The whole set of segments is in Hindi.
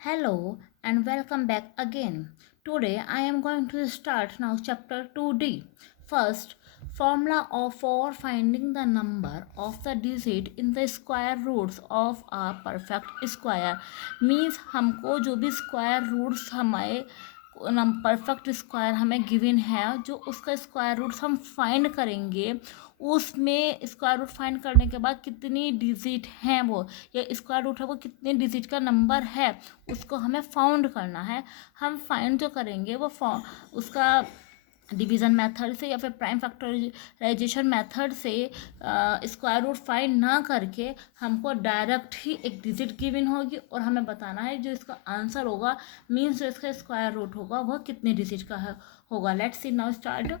Hello and welcome back again. Today I am going to start now chapter 2D. First, formula for finding the number of the digit in the square roots of a perfect square means हमको जो भी square roots हमारे परफेक्ट स्क्वायर हमें गिवन है जो उसका स्क्वायर रूट हम फाइंड करेंगे उसमें स्क्वायर रूट फाइंड करने के बाद कितनी डिजिट हैं वो या स्क्वायर रूट है वो कितने डिजिट का नंबर है उसको हमें फाउंड करना है। हम फाइंड जो करेंगे वो उसका डिवीज़न मेथड से या फिर प्राइम फैक्टराइजेशन मेथड से स्क्वायर रूट फाइंड ना करके हमको डायरेक्ट ही एक डिजिट गिवन होगी और हमें बताना है जो इसका आंसर होगा मीन्स जो इसका स्क्वायर रूट होगा वह कितने डिजिट का होगा। Let's see now start.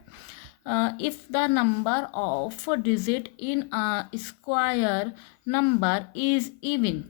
If the number of digit in a square number is even,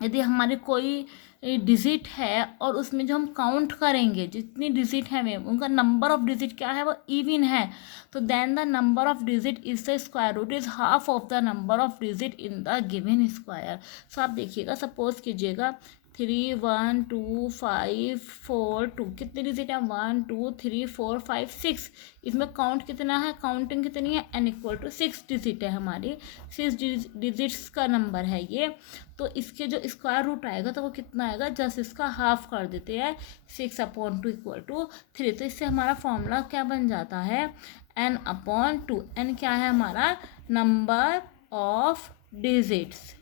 यदि हमारी कोई डिजिट है और उसमें जो हम काउंट करेंगे जितनी डिजिट है में उनका नंबर ऑफ डिजिट क्या है वो इवन है तो then the number of digit is the square root is half of the number of digit in the given square. So आप देखिएगा, सपोज कीजिएगा 3 1 2 5 4 2 कितनी डिजिट है 1 2 3 4 5 6। इसमें काउंट कितना है, काउंटिंग कितनी है n=6 डिजिट है हमारी, 6 डिजिट्स का नंबर है ये। तो इसके जो स्क्वायर रूट आएगा तो वो कितना आएगा, जस्ट इसका हाफ कर देते हैं 6/2 = 3। तो इससे हमारा फॉर्मूला क्या बन जाता है n/2। n क्या है हमारा number of digits.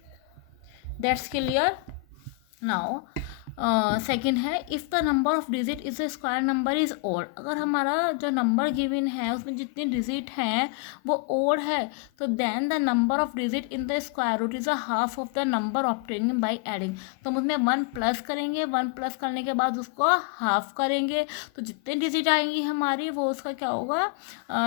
That's clear. Now second है if the number of digit is a square number is odd. अगर हमारा जो नंबर गिवन है उसमें जितनी डिजिट हैं वो ओड है तो then the number of digit in the square root is a half of the number obtaining by adding. तो हम उसमें 1 प्लस करेंगे, 1 प्लस करने के बाद उसको हाफ करेंगे तो जितने डिजिट आएंगी हमारी वो उसका क्या होगा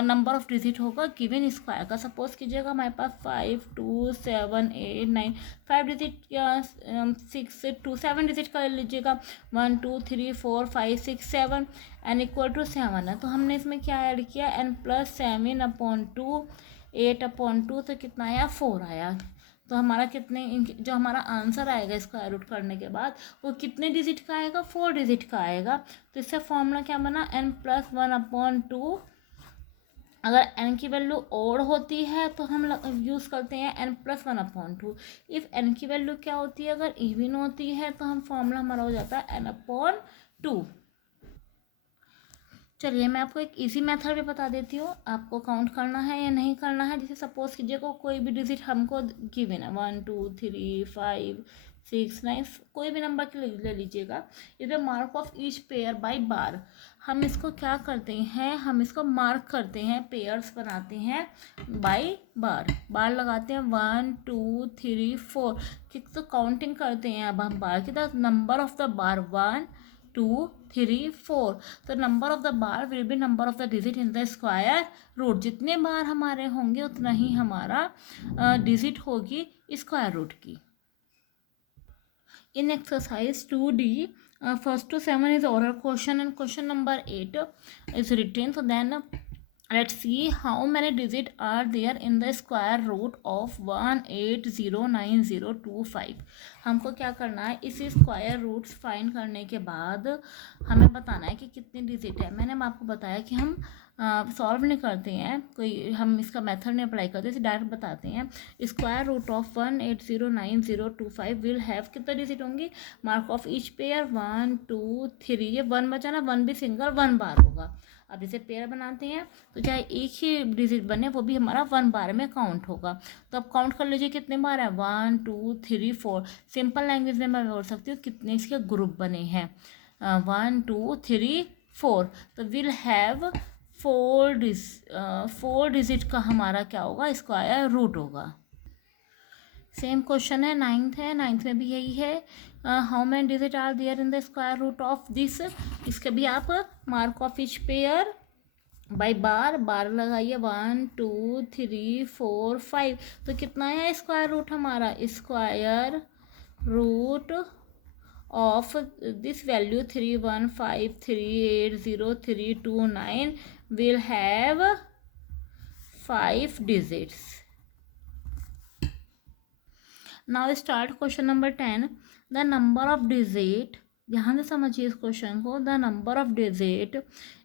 नंबर ऑफ डिजिट होगा गिवन स्क्वायर का। सपोज कीजिएगा हमारे पास 5 2 7 8 9 5 डिजिट या 6 2 7 डिजिट कर लीजिएगा 1 2 3 4 5 6 7 n=7 है। तो हमने इसमें क्या ऐड किया n+7/2 8/2 तो कितना आया 4 आया। तो हमारा कितने जो हमारा आंसर आएगा स्क्वायर रूट करने के बाद वो कितने डिजिट का आएगा 4 डिजिट का आएगा। तो इससे फॉर्मूला क्या बना n+1/2। अगर n की वैल्यू ओड होती है तो हम यूज़ करते हैं n+1/2। इफ़ n की वैल्यू क्या होती है अगर इवन होती है तो हम फॉर्मूला हमारा हो जाता है n/2। चलिए मैं आपको एक इजी मेथड भी बता देती हूँ, आपको काउंट करना है या नहीं करना है। जैसे सपोज कीजिएगा कोई भी डिजिट हमको गिवन है 1 2 3 5 6 9 कोई भी नंबर के ले लीजिएगा। इधर mark of each pair by bar. हम इसको क्या करते हैं, हम इसको मार्क करते हैं, पेयर्स बनाते हैं बाय बार। बार लगाते हैं 1 2 3 4 कि तो काउंटिंग करते हैं। अब हम बार की तरफ नंबर ऑफ द बार 1 2 3 4 तो number of the bar will be number of the digit in the square root. जितने बार हमारे होंगे उतना ही हमारा डिजिट होगी स्क्वायर रूट की। In exercise 2D, first to 7 is oral question and question number 8 is written. So then let's see how many digits are there in the square root of 1809025। हमको क्या करना है, इसी स्क्वायर रूट्स फाइंड करने के बाद हमें बताना है कि कितनी डिजिट है। मैंने आपको बताया कि हम सॉल्व नहीं करते हैं, कोई हम इसका मेथड नहीं अप्लाई करते, डायरेक्ट बताते हैं। Square root of 1809025 will have कितना डिजिट होंगी, मार्क ऑफ ईच पेयर 1 2 3। ये 1 बचा ना, 1 भी सिंगल 1 बार होगा। अब जैसे पेयर बनाते हैं तो चाहे एक ही डिजिट बने वो भी हमारा 1 बार में काउंट होगा। तो अब काउंट कर लीजिए कितने बार है 1 2 3 4। सिंपल लैंग्वेज में मैं बोल सकती हूँ कितने इसके ग्रुप बने हैं 1 2 3 4। तो विल हैव 4 डिजिट का हमारा क्या होगा स्क्वायर रूट होगा। सेम क्वेश्चन है, नाइन्थ है, नाइन्थ में भी यही है। How many digit are there in the square root of this. इसके भी आप mark of each pair by bar, bar लगाइए 1 2 3 4 5। तो कितना है स्क्वायर रूट हमारा, square root of this value 315380329 will have 5 digits. Now start question number 10. The number of digit ध्यान से समझिए इस क्वेश्चन को। The number of digit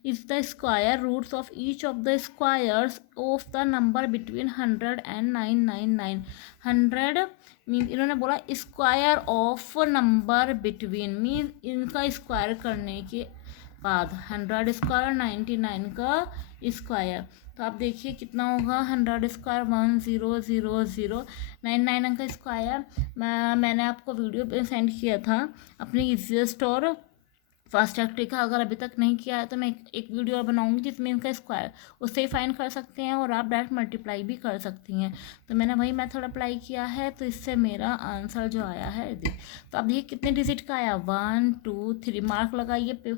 is the square roots of each of the squares of the number between 100 and 999। 100 mean इन्होंने बोला square of number between mean इनका स्क्वायर करने के बाद 100 स्क्वायर 99 का स्क्वायर। तो आप देखिए कितना होगा 100 स्क्वायर 1000 99 का स्क्वायर। मैंने आपको वीडियो सेंड किया था अपनी इजीएस्ट और फास्टैग ट्रिक का। अगर अभी तक नहीं किया है तो मैं एक वीडियो और बनाऊंगी जिसमें इनका स्क्वायर उससे ही फाइंड कर सकते हैं और आप डायरेक्ट मल्टीप्लाई भी कर सकती हैं। तो मैंने वही मेथड अप्लाई किया है, तो इससे मेरा आंसर जो आया है तो आप देखिए कितने डिजिट का आया 1 2 3 मार्क लगाइए 1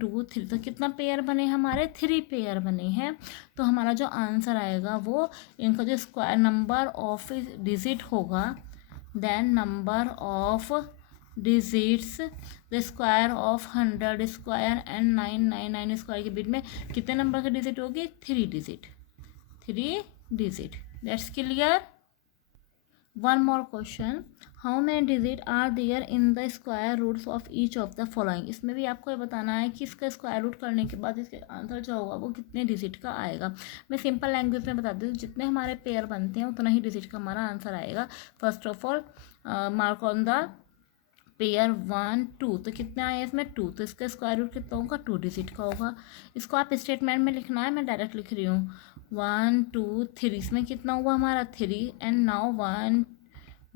2 3। तो कितना पेयर बने हमारे 3 पेयर बने हैं। तो हमारा जो आंसर आएगा वो इनका जो स्क्वायर नंबर ऑफ डिजिट होगा then number of digits the square of 100 square and 999 square के बीच में कितने नंबर के डिजिट होगी 3 digit 3 digit. That's clear. One more question, how many digit are there in the square roots of each of the following. इसमें भी आपको ये बताना है कि इसका स्क्वायर रूट करने के बाद इसके आंसर जो होगा वो कितने डिजिट का आएगा। मैं सिंपल लैंग्वेज में बता दूँ, जितने हमारे पेयर बनते हैं उतना ही डिजिट का हमारा आंसर आएगा। First of all mark on the pair 1 2। तो कितना आया इसमें 2, तो इसका स्क्वायर रूट कितना होगा 2 डिजिट का होगा। इसको आप स्टेटमेंट में लिखना है, मैं डायरेक्ट लिख रही हूँ 1 2 3। इसमें कितना हुआ हमारा 3 एंड नाउ 1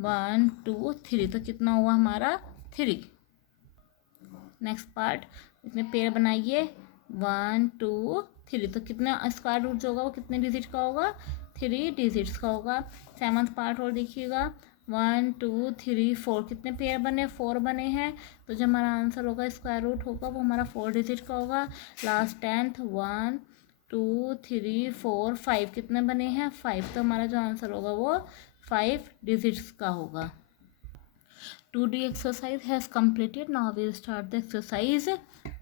1 2 3। तो कितना हुआ हमारा 3। नेक्स्ट पार्ट, इसमें पेयर बनाइए 1 2 3। तो कितना स्क्वायर रूट जो होगा वो कितने डिजिट का होगा 3 डिजिट्स का होगा। सेवन्थ पार्ट और देखिएगा 1 2 3 4। कितने पेयर बने 4 बने हैं। तो जो हमारा आंसर होगा स्क्वायर रूट होगा वो हमारा 4 डिजिट का होगा। Last 10th 1 2 3 4 5। कितने बने हैं 5। तो हमारा जो आंसर होगा वो 5 डिजिट्स का होगा। 2D exercise has completed. Now we will start the exercise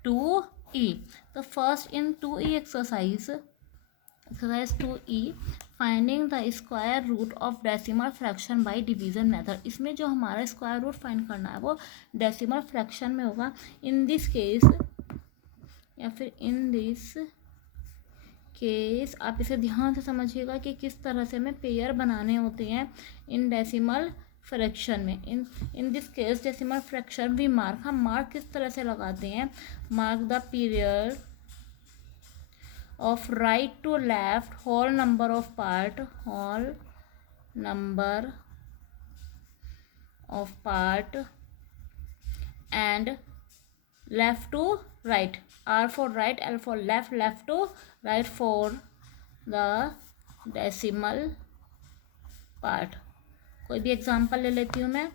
2E. The first in 2E exercise 2E, finding the square root of decimal fraction by division method. इसमें जो हमारा स्क्वायर रूट फाइंड करना है वो डेसिमल फ्रैक्शन में होगा। इन दिस केस या फिर इन दिस केस आप इसे ध्यान से समझिएगा कि किस तरह से हमें पेयर बनाने होते हैं इन डेसिमल फ्रैक्शन में। In this case decimal fraction भी मार्क, हम मार्क किस तरह से लगाते हैं, mark the period of right to left whole number of part and left to right, R for right, L for left, left to right for the decimal part। कोई भी एग्जांपल ले लेती हूँ मैं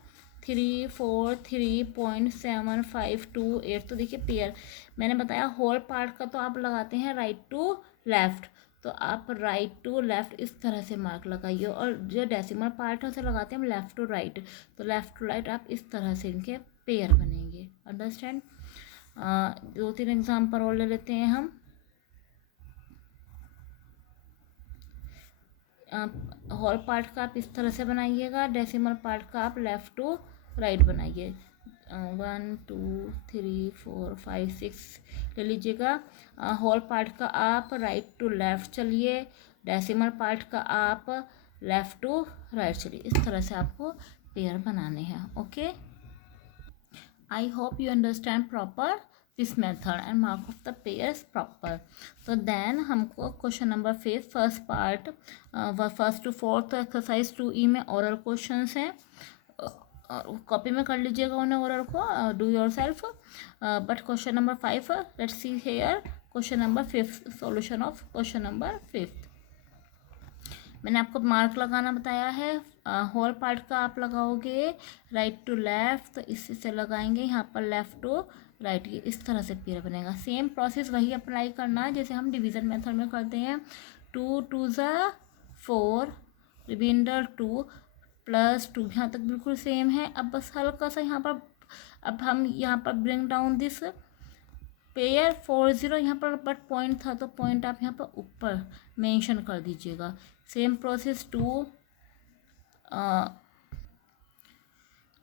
343.7528। तो देखिए पेयर मैंने बताया होल पार्ट का तो आप लगाते हैं राइट टू लेफ्ट। तो आप राइट टू लेफ्ट इस तरह से मार्क लगाइए और जो डेसिमल पार्ट है उसे लगाते हैं हम लेफ्ट टू राइट। तो लेफ्ट टू राइट आप इस तरह से इनके पेयर बनेंगे। अंडरस्टैंड। 2-3 एग्जाम्पल और ले लेते हैं हम। होल पार्ट का आप इस तरह से बनाइएगा, डेसिमल पार्ट का आप लेफ्ट टू राइट बनाइए। 1 2 3 4 5 6 ले लीजिएगा। होल पार्ट का आप राइट टू लेफ्ट चलिए, डेसिमल पार्ट का आप लेफ्ट टू राइट चलिए। इस तरह से आपको पेयर बनाने हैं। Okay, I hope you understand proper this method and mark of the pairs proper। तो then हमको question number 5 first part first to fourth exercise 2E में ओरल क्वेश्चंस हैं। कॉपी में कर लीजिएगा उन्हें ओरल को, do your self. But question number 5 let's see here question number 5 solution of question number 5। मैंने आपको मार्क लगाना बताया है। होल पार्ट का आप लगाओगे राइट टू लेफ्ट, तो इससे लगाएंगे यहाँ पर लेफ्ट टू राइट। ये इस तरह से पेयर बनेगा। सेम प्रोसेस वही अप्लाई करना है जैसे हम डिवीज़न मेथड में करते हैं। 2 2 ज़ा 4 रिमाइंडर 2 प्लस 2 यहाँ तक बिल्कुल सेम है। अब बस हल्का सा यहाँ पर अब हम यहाँ पर ब्रिंग डाउन दिस पेयर 40 यहाँ पर बट पॉइंट था तो पॉइंट आप यहाँ पर ऊपर मेंशन कर दीजिएगा। सेम प्रोसेस 2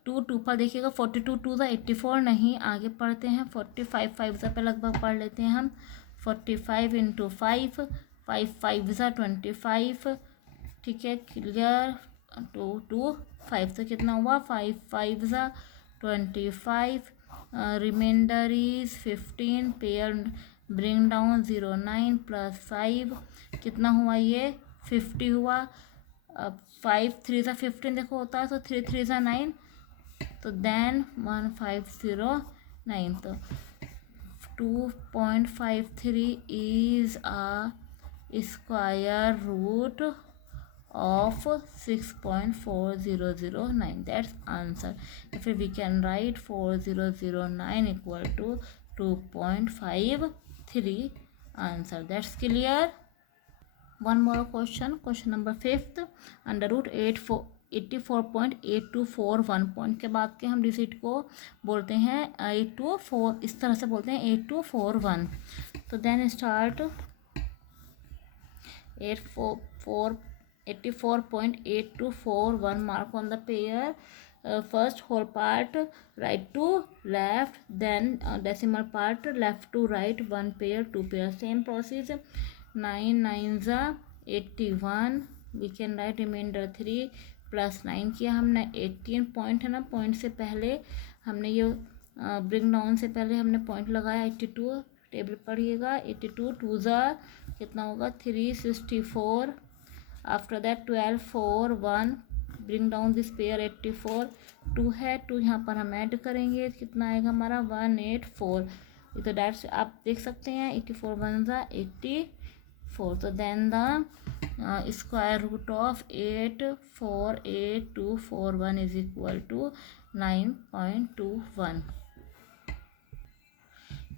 टू पर देखिएगा 42 टू ज़ा 84 नहीं, आगे पढ़ते हैं 45 5 ज़ा पे लगभग पढ़ लेते हैं हम 45 इंटू 5 5 5 ज़ा 25, ठीक है क्लियर। 2 5 से कितना हुआ 5 5 ज़ा 25, reminder is 15, pair bring down 09 plus 5 कितना हुआ ये 50 हुआ। अब 5 3 ज़ा 15 देखो होता है तो 3 3 ज़ा 9, तो देन 1509, तो 2.53 is a square root of 6.4009, that's answer. If we can write 4009 equal to 2.53 answer. That's clear. One more question, question number 5th. Under root 84.8241 point के बाद के हम डिजिट को बोलते हैं 824, इस तरह से बोलते हैं 8241। तो then start 84.8241 mark on the pair. First whole part right to left, then decimal part left to right, one pair, two pair, same process. 9 9 81, we can write remainder 3 plus 9 किया हमने 18 पॉइंट है ना, पॉइंट से पहले हमने ये ब्रिंग डाउन से पहले हमने पॉइंट लगाया 82, टेबल पढ़िएगा 82 टू ज़ा कितना होगा 364, after that 12 4 1, bring down this pair 84, 2 है 2 यहाँ पर हम ऐड करेंगे कितना आएगा हमारा 184, तो डैट्स आप देख सकते हैं 84 1 ज़ा 84, तो then the square root of 848241 is equal to 9.21.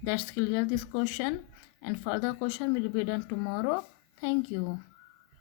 That's clear this question, and further question will be done tomorrow. Thank you.